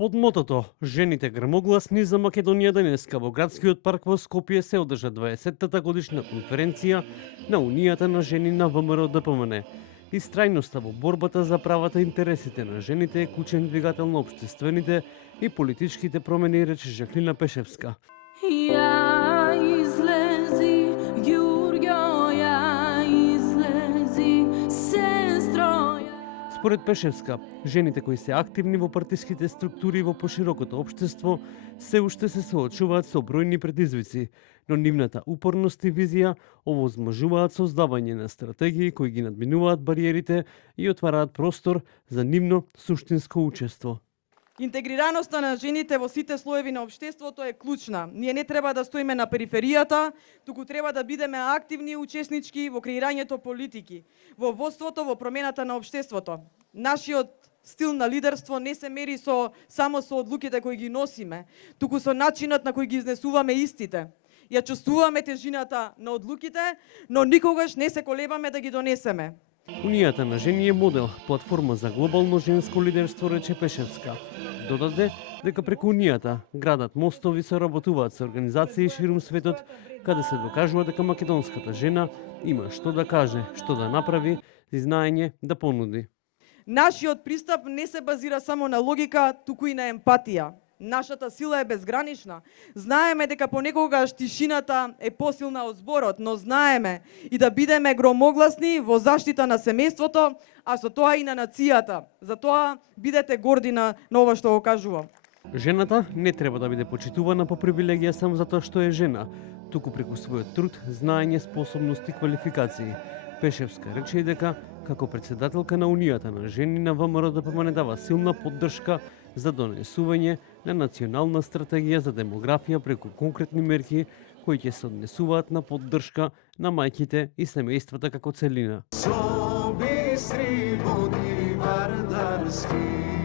Под мотото «Жените грмогласни за Македонија денеска» во градскиот парк во Скопје се одржа 20-та годишна конференција на Унијата на жени на ВМРО ДПМН. Истрајноста во борбата за правата и интересите на жените е клучен двигател на општествените и политичките промени, рече Жаклина Пешевска. Ја излези, Ѓурѓо, ја излези, сестро. Според Пешевска, жените кои се активни во партиските структури во поширокото општество се уште се соочуваат со бројни предизвици, но нивната упорност и визија овозможуваат создавање на стратегии кои ги надминуваат бариерите и отвараат простор за нивно суштинско учество. Интегрираноста на жените во сите слоеви на општеството е клучна. Ние не треба да стоиме на периферијата, туку треба да бидеме активни и учеснички во креирањето политики, во водството, во промената на општеството. Нашиот стил на лидерство не се мери само со одлуките кои ги носиме, туку со начинот на кој ги изнесуваме истите. Ја чувствуваме тежината на одлуките, но никогаш не се колебаме да ги донесеме. Унијата на жени е модел, платформа за глобално женско лидерство, рече Пешевска. Додаде дека преку Унијата градат мостови соработуваат со организации ширум светот, каде се докажува дека македонската жена има што да каже, што да направи, и знаење да понуди. Нашиот пристап не се базира само на логика, туку и на емпатија. Нашата сила е безгранична. Знаеме дека понекогаш тишината е посилна од зборот, но знаеме и да бидеме громогласни во заштита на семејството, а со тоа и на нацијата. Затоа бидете горди на ова што го кажувам. Жената не треба да биде почитувана по привилегија само затоа што е жена, туку преку својот труд, знаење, способности и квалификации. Пешевска рече и дека, како председателка на Унијата на жени на ВМРО ДПМН дава силна поддршка за донесување на национална стратегија за демографија преку конкретни мерки кои ќе се однесуваат на поддршка на мајките и семејствата како целина. Со бистри води вардарски